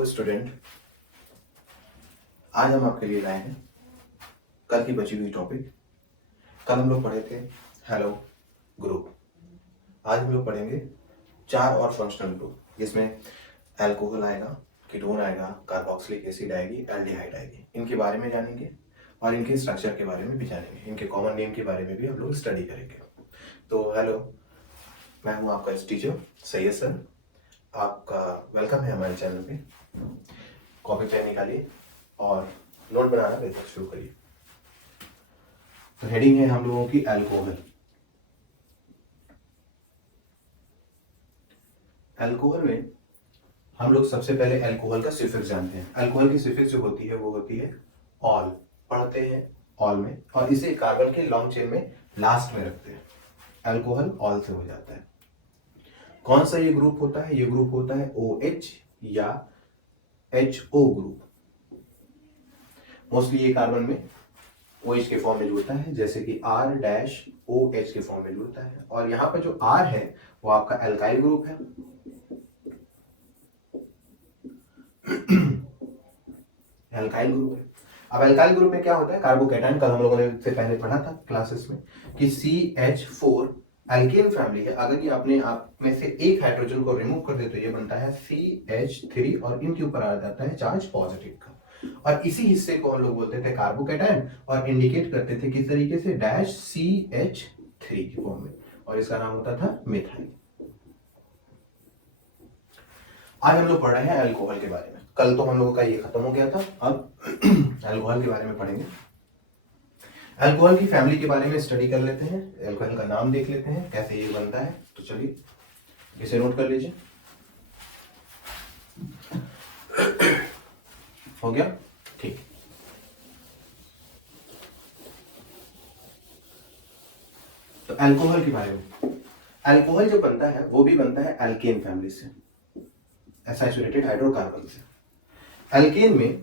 Hello student, आज हम आपके लिए लाए हैं कल की बची हुई टॉपिक। कल हम लोग पढ़े थे हेलो ग्रुप। आज हम लोग पढ़ेंगे 4 और फंक्शनल ग्रुप, जिसमें अल्कोहल आएगा, कीटोन आएगा, कार्बोक्सिलिक एसिड आएगी, एल्डिहाइड आएगी। इनके बारे में जानेंगे और इनके स्ट्रक्चर के बारे में भी जानेंगे। इनके कॉमन नेम के बारे में भी हम लोग स्टडी करेंगे। तो हेलो, मैं हूँ आपका टीचर सैयद सर। आपका वेलकम है हमारे चैनल पे। कॉपी पेन निकालिए और नोट बनाना बेहतर शुरू करिए। तो हेडिंग है हम लोगों की अल्कोहल। अल्कोहल में हम लोग सबसे पहले अल्कोहल का सिफिक्स जानते हैं। अल्कोहल की सिफिक्स जो होती है वो होती है ऑल, पढ़ते हैं ऑल में, और इसे कार्बन के लॉन्ग चेन में लास्ट में रखते हैं। अल्कोहल ऑल से हो जाता है। कौन सा ये ग्रुप होता है? ये ग्रुप होता है OH या HO ग्रुप। मोस्टली ये कार्बन में OH के फॉर्म में जुड़ता है, जैसे कि R-OH के फॉर्म में जुड़ता है। और यहाँ पर जो R है वो आपका एल्काइल ग्रुप है। एल्काइल ग्रुप है। अब एल्काइल ग्रुप में क्या होता है? कार्बोकैटायन, कल हम लोगों ने इससे पहले पढ़ा था क्लासेस में कि CH4 एल्केन फैमिली है। अगर ये अपने आप में से एक हाइड्रोजन को रिमूव कर दे तो ये बनता है CH3 और इनके ऊपर आ जाता है चार्ज पॉजिटिव का। और इसी हिस्से को हम लोग बोलते थे कार्बोकैटायन और इंडिकेट करते थे किस तरीके से? -CH3 के फॉर्म में, और इसका नाम होता था मिथाइल। आज हम लोग पढ़ रहे हैं अल्कोहल के बारे में। कल तो हम लोगों का ये खत्म हो गया था, अब अल्कोहल के बारे में पढ़ेंगे। अल्कोहल की फैमिली के बारे में स्टडी कर लेते हैं। अल्कोहल का नाम देख लेते हैं कैसे ये बनता है। तो चलिए इसे नोट कर लीजिए। हो गया? ठीक। तो अल्कोहल के बारे में, अल्कोहल जो बनता है वो भी बनता है एल्केन फैमिली से, एसाचुरेटेड हाइड्रोकार्बन से। एल्केन में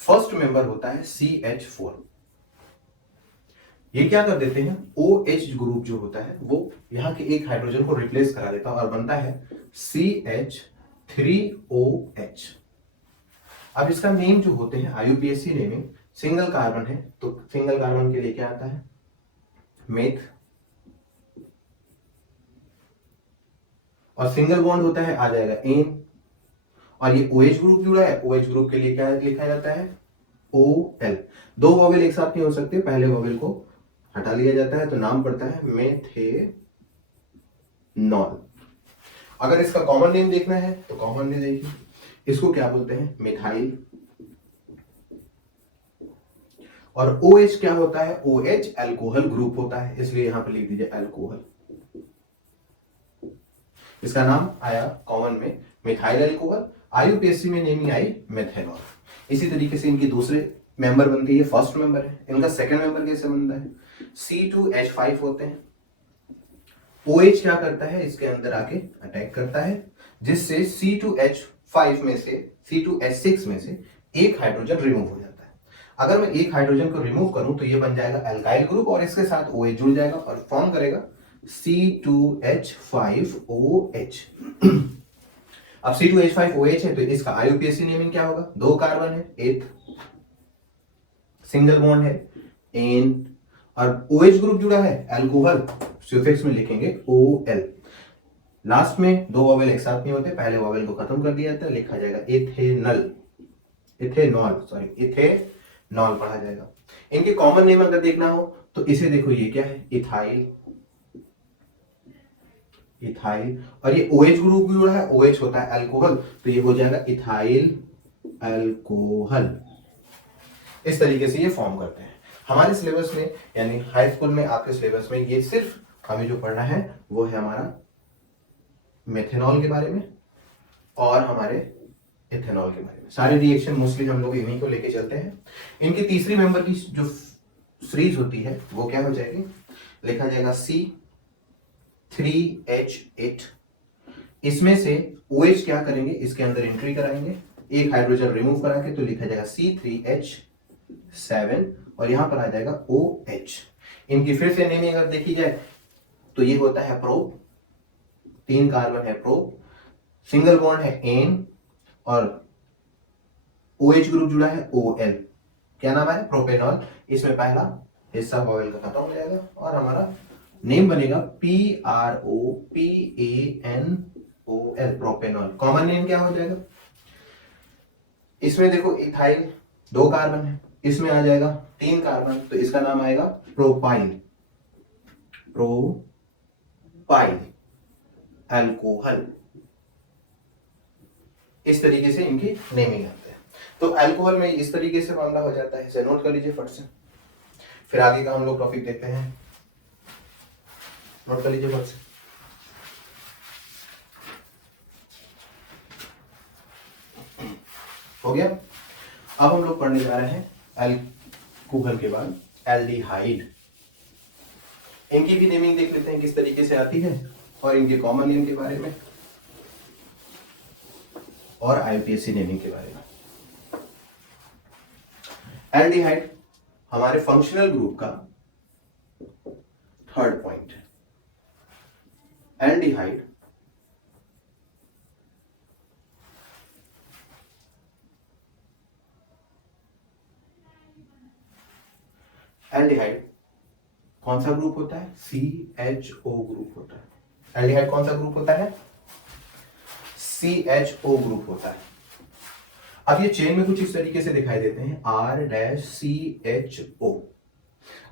फर्स्ट मेंबर होता है CH4। ये क्या कर देते हैं? OH ग्रुप जो होता है वो यहां के एक हाइड्रोजन को रिप्लेस करा देता है और बनता है CH3OH। अब इसका नेम जो होते हैं IUPAC नेमिंग, सिंगल कार्बन है तो सिंगल कार्बन के लिए क्या आता है? मेथ। और सिंगल बॉन्ड होता है, आ जाएगा एन। और ये OH ग्रुप जुड़ा है, OH ग्रुप के लिए क्या लिखा जाता है? OL। दो वॉवेल एक साथ नहीं हो सकते, पहले वॉवेल को हटा लिया जाता है तो नाम पड़ता है मेथेनॉल। अगर इसका कॉमन नेम देखना है तो कॉमन नेम देखिए, इसको क्या बोलते हैं? मिथाइल। और OH क्या होता है? OH अल्कोहल ग्रुप होता है, इसलिए यहां पर लिख दीजिए अल्कोहल। इसका नाम आया कॉमन में मिथाइल अल्कोहल, IUPAC में नेमिंग आई मेथेनॉल। इसी तरीके से इनकी दूसरे मेंबर बनती है, ये फर्स्ट मेंबर है। इनका सेकंड मेंबर कैसे बनता है? C2H5 होते हैं। OH क्या करता है? इसके अंदर आके अटैक करता है, जिससे C2H5 में से C2H6 में से एक हाइड्रोजन रिमूव हो जाता है। अगर मैं एक हाइड्रोजन को रिमूव करूं तो ये बन जाएगा अल्काइल ग्रुप और इसके साथ OH जुड़ जाएगा और फॉर्म करेगा C2H5OH। अब C2H5OH है तो इसका IUPAC नेमिंग क्या होगा? दो कार्बन है, एथ, सिंगल बॉन्ड है, एन, और OH ग्रुप जुड़ा है, अल्कोहल, सफिक्स में लिखेंगे OL। लास्ट में दो वॉवेल एक साथ नहीं होते, पहले वॉवेल को खत्म कर दिया जाता है, लिखा जाएगा इथेनॉल पढ़ा जाएगा। इनके कॉमन नेम अगर देखना हो तो इसे देखो, ये क्या है? इथाइल। और ये OH ग्रुप जुड़ा है, OH होता है अल्कोहल, तो ये हो जाएगा इथाइल अल्कोहल। इस तरीके से ये फॉर्म करते हैं। हमारे सिलेबस में, यानी हाई स्कूल में आपके सिलेबस में, ये सिर्फ हमें जो पढ़ना है वो है हमारा मेथेनॉल के बारे में और हमारे इथेनॉल के बारे में। सारे रिएक्शन मोस्टली हम लोग इन्हीं को लेके चलते हैं। इनकी तीसरी मेंबर की जो सीरीज होती है वो क्या हो जाएगी? लिखा जाएगा C3H8। इसमें से OH क्या करेंगे? इसके अंदर एंट्री कराएंगे, एक हाइड्रोजन रिमूव करा के, तो लिखा जाएगा C3H7 और यहां पर आ जाएगा OH। इनकी फिर से नेमिंग अगर देखी जाए तो ये होता है प्रोप, 3 कार्बन है प्रोप, सिंगल बॉन्ड है एन और OH ग्रुप जुड़ा है OL, क्या नाम है, प्रोपेनॉल। इसमें पहला हिस्सा वॉवेल का खत्म हो जाएगा और हमारा नेम बनेगा PROPANOL, प्रोपेनॉल। कॉमन नेम क्या हो जाएगा, इसमें देखो इथाइल 2 कार्बन है, इसमें आ जाएगा 3 कार्बन, तो इसका नाम आएगा प्रोपाइल, प्रोपाइल अल्कोहल। इस तरीके से इनकी नेमिंग आते हैं। तो अल्कोहल में इस तरीके से मामला हो जाता है, इसे नोट कर लीजिए फट से। फिर आगे का हम लोग टॉपिक देखते हैं, नोट कर लीजिए फट से। हो गया। अब हम लोग पढ़ने जा रहे हैं अल्कोहल के बाद एल्डिहाइड। इनकी भी नेमिंग देख लेते हैं किस तरीके से आती है और इनके कॉमन नेम के बारे में और आईपीएससी नेमिंग के बारे में। एल्डिहाइड हमारे फंक्शनल ग्रुप का थर्ड पॉइंट है। एल्डिहाइड एल्डिहाइड कौन सा ग्रुप होता है, CHO ग्रुप होता है। एल्डिहाइड कौन सा ग्रुप होता है, CHO ग्रुप होता है। अब ये चेन में कुछ इस तरीके से दिखाई देते हैं, R-CHO।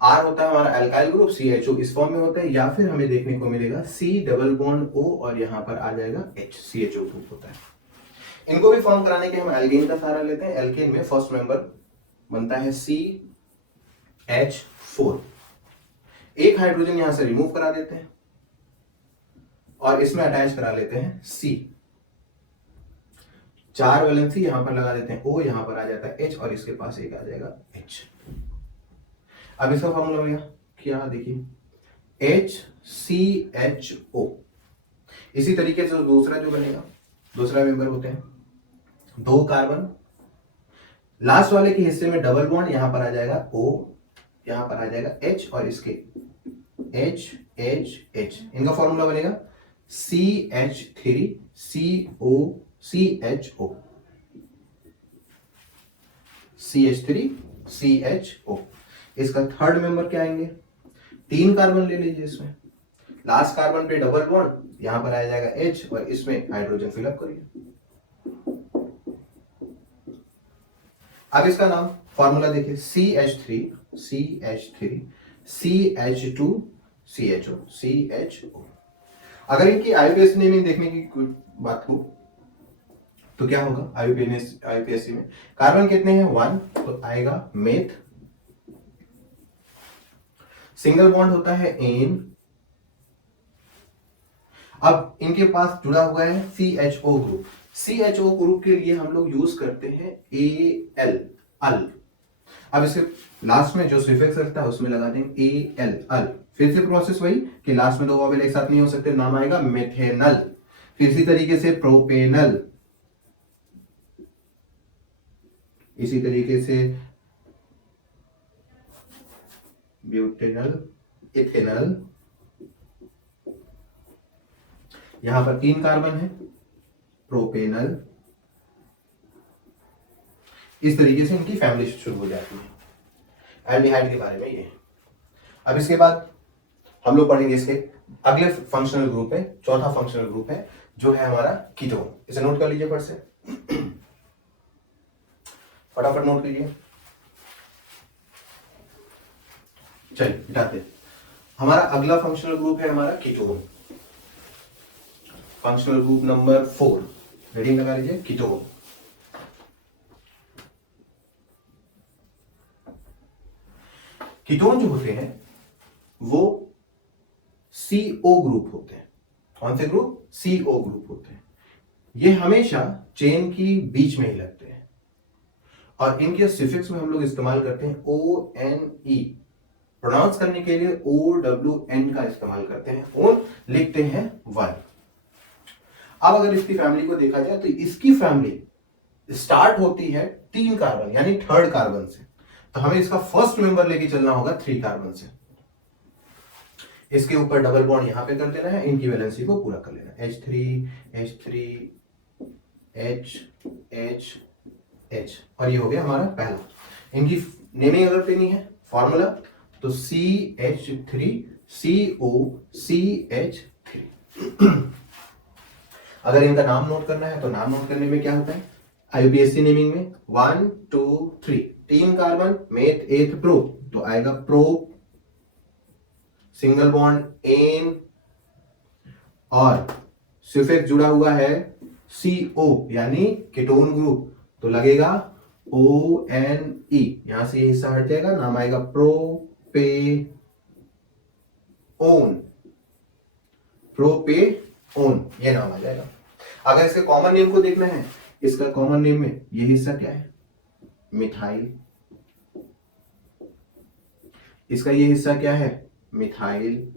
R होता है हमारा अल्काइल ग्रुप, CHO इस फॉर्म में होता है, या फिर हमें देखने को मिलेगा C डबल बॉन्ड O और यहां पर आ जाएगा H, CHO ग्रुप होता है। इनको भी फॉर्म कराने के हम एल्केन का सहारा लेते हैं। एल्केन में फर्स्ट मेंबर बनता है CH4, एक हाइड्रोजन यहां से रिमूव करा देते हैं और इसमें अटैच करा लेते हैं C, 4 वैलेंसी यहां पर लगा देते हैं O, यहां पर आ जाता है H और इसके पास एक आ जाएगा H। अब इसका फॉर्मूला बनेगा क्या, देखिए HCHO। इसी तरीके से दूसरा जो बनेगा, दूसरा मेंबर होते हैं 2 कार्बन, लास्ट वाले के हिस्से में डबल बॉन्ड, यहां पर आ जाएगा O, यहां पर आ जाएगा H और इसके H H H। इनका फॉर्मूला बनेगा CH3CO CHO, CH3CHO। इसका थर्ड मेंबर क्या आएंगे, 3 कार्बन ले लीजिए, इसमें लास्ट कार्बन पे डबल बॉन्ड, यहां पर आ जाएगा H और इसमें हाइड्रोजन फिलअप करिए। अब इसका नाम फॉर्मूला देखिए, CH3 CH2 CHO CHO। अगर इनकी आईपीएससी नेमिंग देखने की बात हो तो क्या होगा, आईपीएससी में कार्बन कितने हैं 1, तो आएगा मेथ, सिंगल बॉन्ड होता है एन। अब इनके पास जुड़ा हुआ है CHO ग्रुप। CHO ग्रुप के लिए हम लोग यूज करते हैं AL, अल। अब इसके लास्ट में जो सफिक्स रहता है उसमें लगा देंगे AL, अल। फिर से प्रोसेस वही कि लास्ट में 2 वॉवेल एक साथ नहीं हो सकते, नाम आएगा मेथेनल। फिर इसी तरीके से प्रोपेनल, इसी तरीके से ब्यूटेनल, इथेनल। यहां पर 3 कार्बन है, प्रोपेनल। इस तरीके से इनकी फैमिली शुरू हो जाती है। एल्डिहाइड के बारे में ये। अब इसके बाद हम लोग पढ़ेंगे इसके अगले फंक्शनल ग्रुप है, चौथा फंक्शनल ग्रुप है जो है हमारा कीटोन। इसे नोट कर लीजिए फट से, फटाफट नोट कीजिए। चलिए हटाते हैं। हमारा अगला फंक्शनल ग्रुप है हमारा ketone, functional group number 4। Heading लगा लीजिए कीटोन। कीटोन जो होते हैं वो CO ग्रुप होते हैं। कौन से ग्रुप, CO ग्रुप होते हैं। ये हमेशा चेन की बीच में ही लगते हैं और इनके सिफिक्स में हम लोग इस्तेमाल करते हैं ONE, प्रोनाउंस करने के लिए OWN का इस्तेमाल करते हैं, ओन लिखते हैं 1। अब अगर इसकी फैमिली को देखा जाए तो इसकी फैमिली स्टार्ट होती है 3 कार्बन यानी थर्ड कार्बन से, तो हमें इसका फर्स्ट मेंबर लेके चलना होगा 3 कार्बन से। इसके ऊपर डबल बॉन्ड यहां पे कर देना है, इनकी वैलेंसी को पूरा कर लेना, H3 H3 H H H और ये हो गया हमारा पहला। इनकी नेमिंग अगर लेनी है फॉर्मूला तो CH3COCH3। अगर इनका नाम नोट करना है तो नाम नोट करने में क्या होता है IUPAC नेमिंग में 1 2 3 3 कार्बन मेथ एथ प्रो तो आएगा प्रो, सिंगल बॉन्ड एन और सफिक्स जुड़ा हुआ है CO यानी कीटोन ग्रुप तो लगेगा ONE, यहां से ये हिस्सा हट जाएगा, नाम आएगा प्रोपेओन, प्रोपेओन ये नाम आ जाएगा। अगर इसके कॉमन नेम को देखना है, इसका कॉमन नेम में ये हिस्सा क्या है मिथाइल, इसका ये हिस्सा क्या है मिथाइल,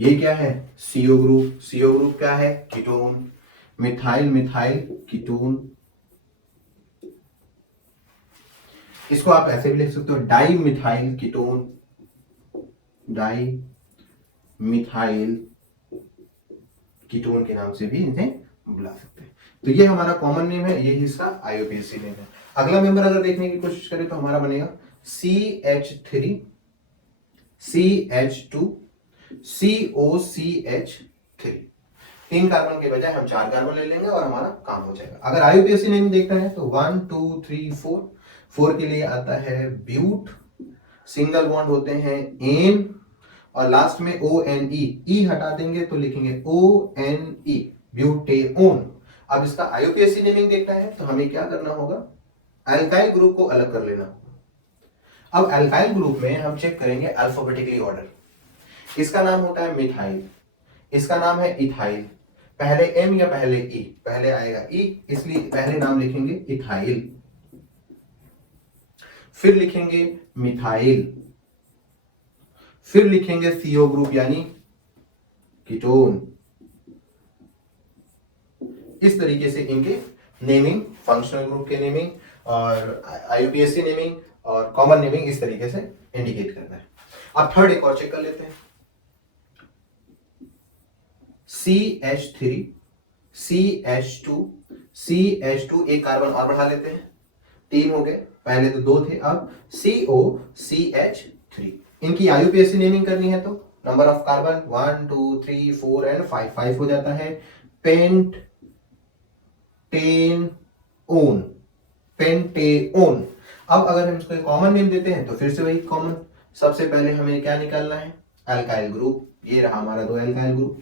ये क्या है CO ग्रुप, CO ग्रुप क्या है कीटोन, मिथाइल मिथाइल कीटोन। इसको आप ऐसे भी लिख सकते हो di methyl ketone, di methyl ketone के नाम से भी इन्हें बुला सकते हैं। तो ये हमारा कॉमन नेम है, ये हिस्सा IUPAC नेम है। अगला मेंबर अगर देखने की कोशिश करें तो हमारा बनेगा CH3 CH2 COCH3। 3 कार्बन के बजाय हम 4 कार्बन ले लेंगे और हमारा काम हो जाएगा। अगर IUPAC नेम देखना है तो 1 2 3 4, 4 के लिए आता है ब्यूट, सिंगल बॉन्ड होते हैं एन और लास्ट में ONE, ई हटा देंगे तो लिखेंगे ONE ब्यूटेओन। अब इसका IUPAC नेमिंग देखना है तो हमें क्या करना होगा अल्काइल ग्रुप को अलग कर लेना। अब अल्काइल ग्रुप में हम चेक करेंगे अल्फाबेटिकली ऑर्डर। इसका नाम होता है मिथाइल, इसका नाम है इथाइल, पहले M या पहले E, पहले आएगा E इसलिए पहले नाम लिखेंगे इथाइल, फिर लिखेंगे मिथाइल, फिर लिखेंगे CO ग्रुप यानी कीटोन। इस तरीके से इनके नेमिंग, फंक्शनल ग्रुप के नेमिंग और IUPAC नेमिंग और कॉमन नेमिंग इस तरीके से इंडिकेट करना है। अब थर्ड एक और चेक कर लेते हैं CH3 CH2 CH2, एक कार्बन और बढ़ा लेते हैं, 3 हो गए, पहले तो 2 थे, अब COCH3। इनकी IUPAC नेमिंग करनी है तो नंबर ऑफ कार्बन 1 2 3 4 एंड 5, 5 हो जाता है पेंटेओन, पेंटेओन। अब अगर हम इसको कॉमन नेम देते हैं तो फिर से वही कॉमन, सबसे पहले हमें क्या निकालना है अल्काइल ग्रुप, ये रहा हमारा 2 अल्काइल ग्रुप,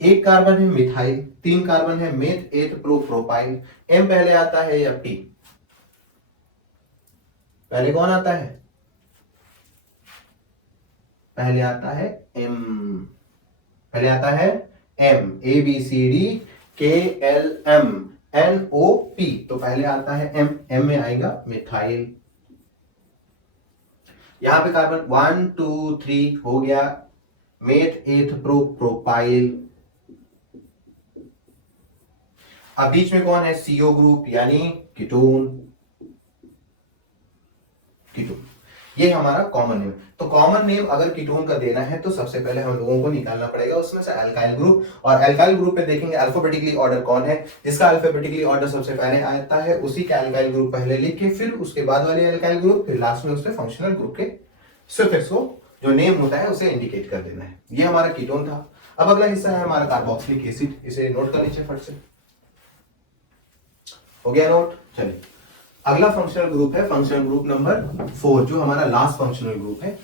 एक कार्बन है मिथाइल, 3 कार्बन है meth eth pro propyl, M पहले आता है या P, पहले कौन आता है पहले आता है M, पहले आता है M ABCDKLMNOP, तो पहले आता है M, M में आएगा मिथाइल, यहां पे कार्बन 1 2 3 हो गया मेथ एथ प्रो प्रोपाइल। अब बीच में कौन है CO ग्रुप यानी कीटोन, कीटोन ये हमारा कॉमन नेम। तो कॉमन नेम अगर कीटोन का देना है तो सबसे पहले हम लोगों को निकालना पड़ेगा उसमें से अल्काइल ग्रुप, और अल्काइल ग्रुप पे देखेंगे अल्फाबेटिकली ऑर्डर कौन है, जिसका अल्फाबेटिकली ऑर्डर सबसे पहले आता है उसी का अल्काइल ग्रुप पहले लिख के फिर उसके बाद वाले अल्काइल ग्रुप, फिर लास्ट में उसके फंक्शनल ग्रुप के सफिक्स को जो नेम होता है उसे इंडिकेट कर देना है। ये हमारा कीटोन था। अब अगला हिस्सा है हमारा कार्बोक्सिलिक एसिड, इसे नोट कर लीजिए फट से, हो गया नोट। चलिए अगला फंक्शनल ग्रुप है फंक्शनल ग्रुप नंबर 4, जो हमारा लास्ट फंक्शनल ग्रुप है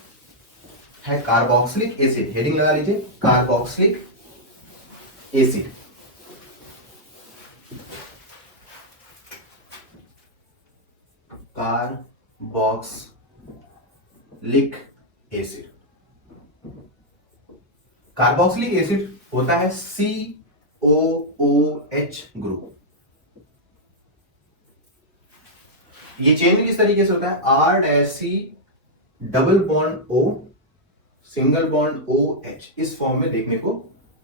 कार्बोक्सिलिक एसिड। हेडिंग लगा लीजिए carboxylic acid. Carboxylic acid, carboxylic acid होता है COOH ग्रुप। ये चेन किस तरीके से होता है R-C double bond O single bond OH, इस फॉर्म में देखने को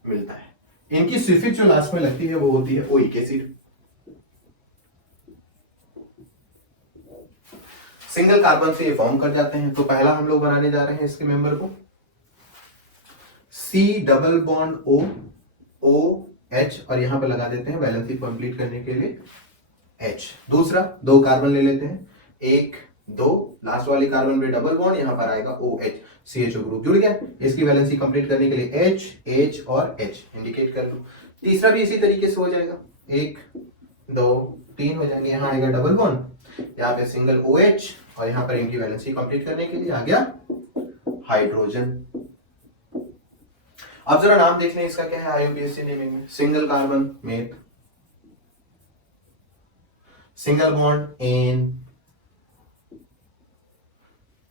मिलता है। इनकी सफिक्स जो लास्ट में लगती है वो होती है ओइक एसिड। सिंगल कार्बन से ये फॉर्म कर जाते हैं। तो पहला हम लोग बनाने जा रहे हैं इसके मेंबर को C double bond O H और यहाँ पर लगा देते हैं वैलेंसी कंप्लीट करने के लिए H। दूसरा 2 कार्बन ले लेते हैं, 1 2, लास्ट वाली कार्बन पे डबल बॉन्ड, यहाँ पर आएगा OH, CHO ग्रुप जुड़ गया। इसकी वैलेंसी कंप्लीट करने के लिए H H और H इंडिकेट कर लो। तीसरा भी इसी तरीके से हो जाएगा, 1 2 3 हो जाएंगे, यहाँ आएगा डबल बॉन्ड, यहाँ पे सिंगल OH और यहाँ पर इनकी वैलेंसी कंप्लीट करने के लिए आ गया हाइड्रोजन। अब जरा नाम देख लें इसका क्या है IUPAC नेमिंग में। Single carbon meth, single bond ane,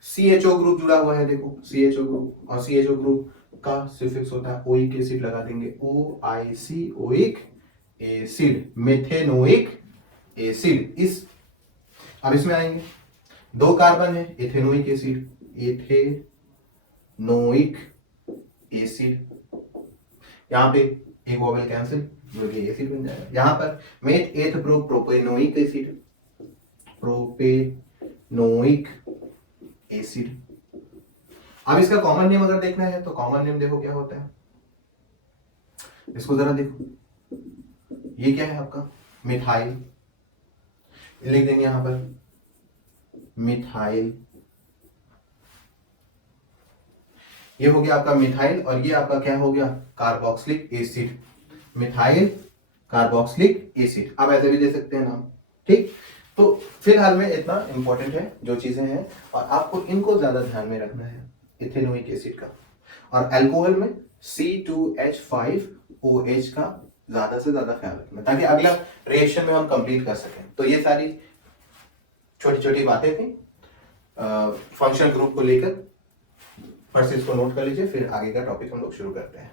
CHO group जुड़ा हुआ है, देखो CHO ग्रुप, और CHO ग्रुप का सफिक्स होता है ओइक एसिड, लगा देंगे OIC, oic acid, methanoic acid. इस अब इसमें आएंगे 2 कार्बन है, एथेनोइक एसिड, एथेनोइक एसिड, यहाँ पे एक वोवेल कैंसिल, जो कि एसिड बन जाएगा। यहाँ पर meth eth pro propanoic acid, propanoic acid. अब इसका कॉमन नेम अगर देखना है तो कॉमन नेम देखो क्या होता है, इसको जरा देखो, ये क्या है आपका मिथाइल, लिख देंगे यहां पर मिथाइल, ये हो गया आपका मिथाइल, और ये आपका क्या हो गया carboxylic acid, methyl carboxylic acid. आप ऐसे भी दे सकते हैं नाम, ठीक। तो फिलहाल में इतना इंपॉर्टेंट है जो चीजें हैं, और आपको इनको ज्यादा ध्यान में रखना है इथेनोइक एसिड का, और अल्कोहल में C2H5OH का ज्यादा से ज्यादा ख्याल रखना, ताकि अगला रिएक्शन में हम कंप्लीट कर सकें। तो ये सारी छोटी छोटी बातें थी फंक्शनल ग्रुप को लेकर, फर्स्ट इसको नोट कर लीजिए, फिर आगे का टॉपिक हम लोग शुरू करते हैं।